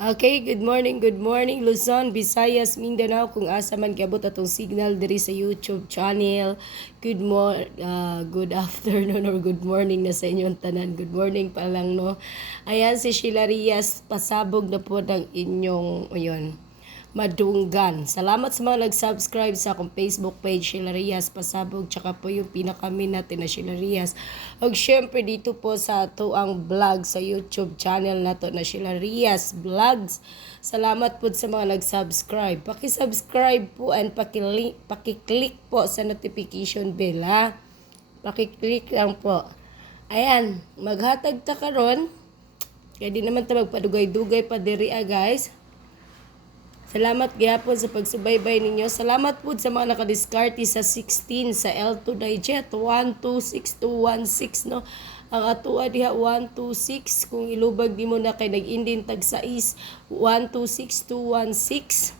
Okay, good morning Luzon, Visayas, Mindanao kung asa man kiabot atong signal diri sa YouTube channel. Good afternoon or good morning na sa inyong tanan. Good morning pa lang no. Ayan si Sheila Rias, pasabog na po ng inyong madunggan. Salamat sa mga nag-subscribe sa akong Facebook page, Sheila Rias Pasabog, tsaka po yung pinakamin natin na Sheila Rias. Og syempre dito po sa ato ang vlog sa YouTube channel nato na Sheila Rias Vlogs. Salamat po sa mga nag-subscribe. Paki-subscribe po and paki-click po sa notification bell ha. Paki-click lang po. Ayan, maghatag ta karon. Kaya di naman ta magpadugay-dugay pa diri guys. Salamat gyapon sa pagsubaybay ninyo. Salamat po sa mga nakadiskarte sa 16 sa L2 Digest 126216 no. Ang atua diha 126 kung ilubag di mo na kay nag-indin tag 6 126216.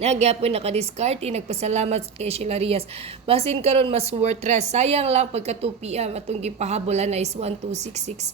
Nagyapon nakadiskarte, nagpasalamat kay Sheila Rias. Basin karon mas worthless. Sayang lang pagka 2 PM atong gipahabolan na is 1266.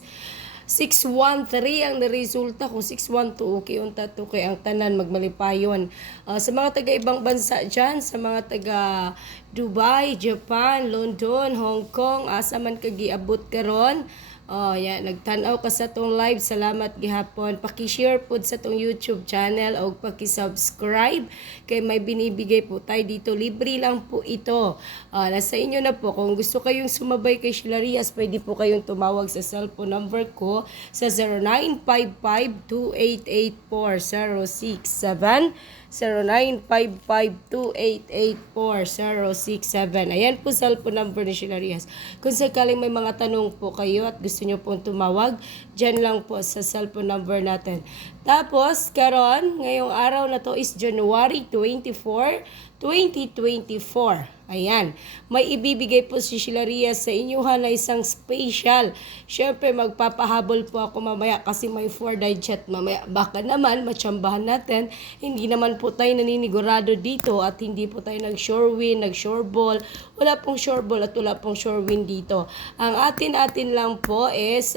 613 ang resulta kung 612 okay unta to kay ang tanan magmalipayon. Sa mga taga ibang bansa diyan, sa mga taga Dubai, Japan, London, Hong Kong, asa man ka giabot karon. Nagtanaw ka sa tong live. Salamat gihapon. Paki-share po sa tong YouTube channel o paki-subscribe kay may binibigay po tayo dito. Libre lang po ito. Nasa inyo na po. Kung gusto kayong sumabay kay Sheila Rias, pwede po kayong tumawag sa cellphone number ko sa 0955-2884-067 0955-2884-067. Ayan po cellphone number ni Sheila Rias. Kung sakaling may mga tanong po kayo at gusto nyo pong tumawag, dyan lang po sa cellphone number natin. Tapos, karon ngayong araw na to is January 24, 2024. Ayan. May ibibigay po si Sheila Rias sa inyuhan na isang special. Siyempre, magpapahabol po ako mamaya kasi may 4 digest mamaya. Baka naman, matsambahan natin. Hindi naman po tayo naninigurado dito at hindi po tayo nag-sure win, nag-sure ball. Wala pong sure ball at wala pong sure win dito. Ang atin lang po is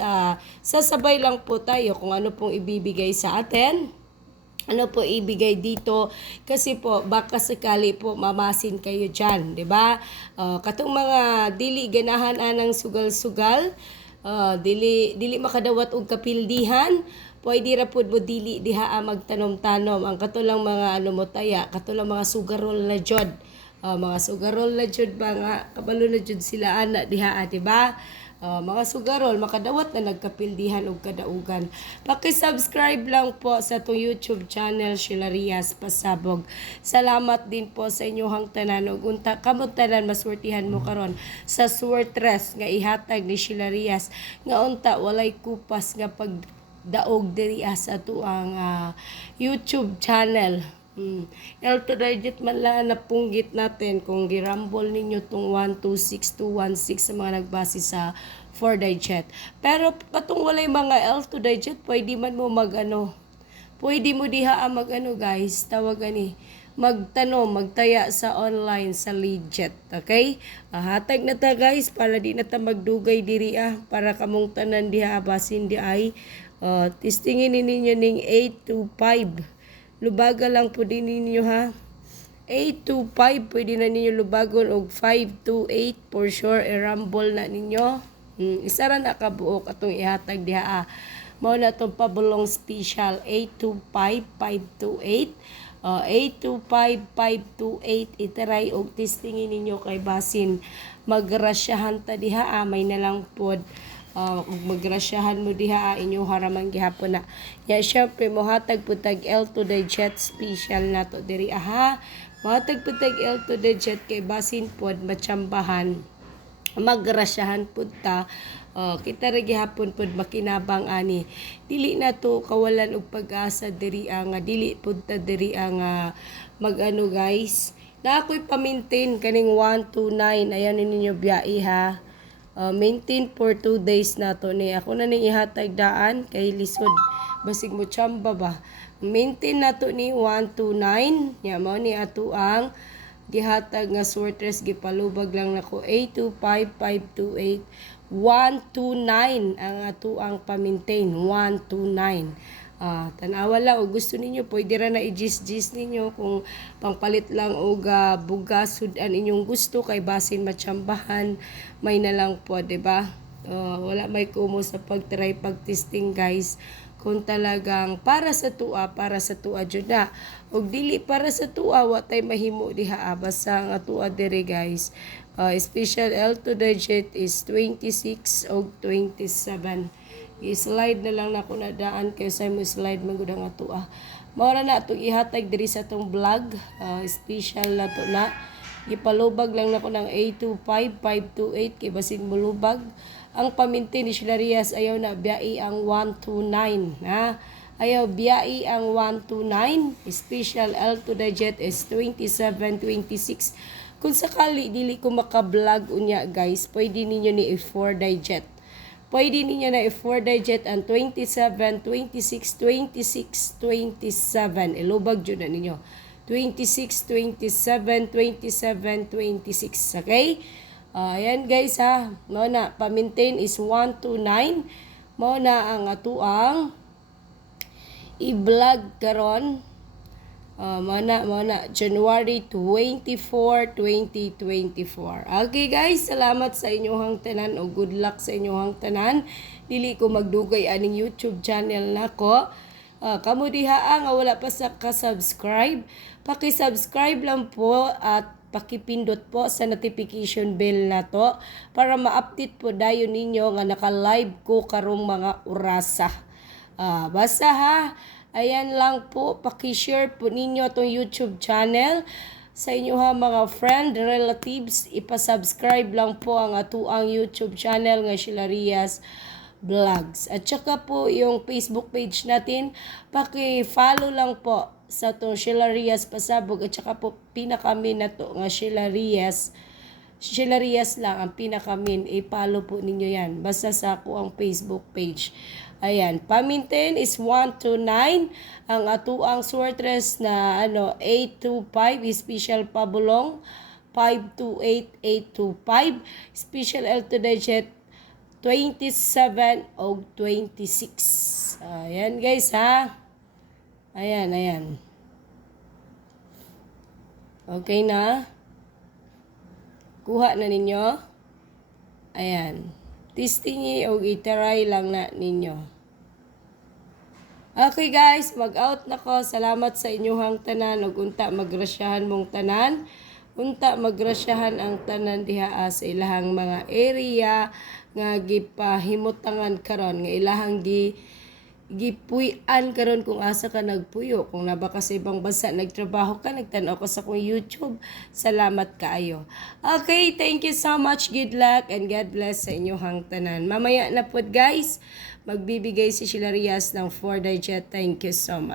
sasabay lang po tayo kung ano pong ibibigay sa atin. Ano po ibigay dito kasi po baka sakali po mamasin kayo diyan, 'di ba? Katong mga dili ganahan anang sugal-sugal, dili makadawat og kapildihan, pwede ra pud mo dili diha magtanom-tanom. Ang katulang mga mo taya, katulang mga sugarol na jud. Mga sugarol na jud ba nga kabalo na jud sila ana diha, 'di ba? Mga sugarol, makadawat na nagkapildihan og kadaugan. Paki-subscribe lang po sa itong YouTube channel, Sheila Rias Pasabog. Salamat din po sa inyong tanan. Ug unta kamot tanan maswertihan mo karon sa swertres nga ihatag ni Sheila Rias nga unta walay kupas nga pagdaog diri sa tuang YouTube channel. L2 digit man lang napunggit natin kung girambol ninyo tong 126216 sa mga nagbase sa 4 digit. Pero patong walay mga L2 digit, pwede man mo pwede mo diha guys, tawag ani magtaya sa online sa legit, okay? Hatag na ta guys para di na ta magdugay diri para kamong tanan diha basin di ay testingin ninyo ning 825. Lubaga lang po din ninyo ha. 825 pwede na ninyo lubagon og 528 for sure i-rumble na ninyo. Isa ra na kabuok atong ihatag diha. Mao na tong pabulong special 825 528 itaray og testingin ninyo kay basin magrasyahan ta diha may na lang pod. Magrasyahan mo diha inyo haraman gihapon na. Syempre mohatag pud tag L2 digest special nato diri Mohatag pud tag L2 digest kay basin pod matsambahan. Magrasyahan pud ta. Kita ra gihapon pod makinabang ani. Dili na to kawalan og pag-asa diri nga dili pud ta diri guys. Na ako'y pa-maintain kaning 129 ayan ninyo biyahe ha. Maintain for 2 days na to ni ako na ning ihatag daan kay lisod basig mo chamba ba. Maintain na to ni 129 mao ni ato ang gihatag nga sorters gipalubag lang nako 825528 129 ang ato ang pa-maintain 129 Tanawa lang o gusto ninyo pwede ra na i-gis ninyo kung pangpalit lang o bugas sudan inyong gusto kay basin matsambahan may na lang po, di ba? Wala may kumo sa pag-try pag-testing guys kung talagang para sa tua jud na og dili para sa tua wa tay mahimo diha basta nga tua dire guys. Special L2 digit is 26 og 27. I-slide na lang na ko na daan kay sa mo slide man gud ang ato mao na atong ihatag diri sa atong vlog. Special na to na ipalubag lang nako ng A25 528 kay basin mulubag ang paminti ni Shilarias ayaw na biyai ang 129 ha ayaw biyai ang 129. Special L2 digit is 2726. Kung sakali dili ko maka-vlog unya guys pwede ninyo ni 4 digit. Pwede ninyo na i-4 digit ang 27, 26, 26, 27. Ilubag dyan na ninyo. 26, 27, 27, 26. Okay? Ayan guys ha. Mao na. Pa-maintain is 129. Mao na ang atuang i-vlog karon. Mao na. January 24, 2024. Okay guys, salamat sa inyong tanan o good luck sa inyong tanan. Dili ko magdugay aning YouTube channel nako. Kamo diha nga wala pa sa ka-subscribe, paki-subscribe lang po at pakipindot po sa notification bell na to para ma-update po dayon ninyo nga naka-live ko karong mga orasa. Basta ha. Ayan lang po, paki-share po ninyo itong YouTube channel sa inyo mga friend, relatives. Ipa-subscribe lang po ang atuang YouTube channel nga Shilarias Vlogs. At saka po yung Facebook page natin, paki-follow lang po sa itong Shilarias Pasabog. At saka po pinakamin na to nga Shilarias lang ang pinakamin. I-follow po ninyo yan. Basta sa ako ang Facebook page. Ayan, paminten is 129. Ang atuang sortress na 825 special pabulong 528825 special L2 digit 27 o 26. Ayan guys ha. Ayan. Okay na. Kuha na ninyo. Ayan. Testing o itaray lang na ninyo. Okay guys, mag-out na ko. Salamat sa inyong tanan. Ug unta magrasyahan mong tanan. Unta magrasyahan ang tanan diha sa ilahang mga area nga gipahimutangan karon nga ilahang gipuy-an karon kung asa ka nagpuyo. Kung naba ka sa ibang bansa nagtrabaho ka, nagtanaw ka sa kong YouTube, salamat kaayo. Okay, thank you so much. Good luck and God bless sa inyong tanan. Mamaya na po guys, magbibigay si Shilarias ng 4 digit. Thank you so much.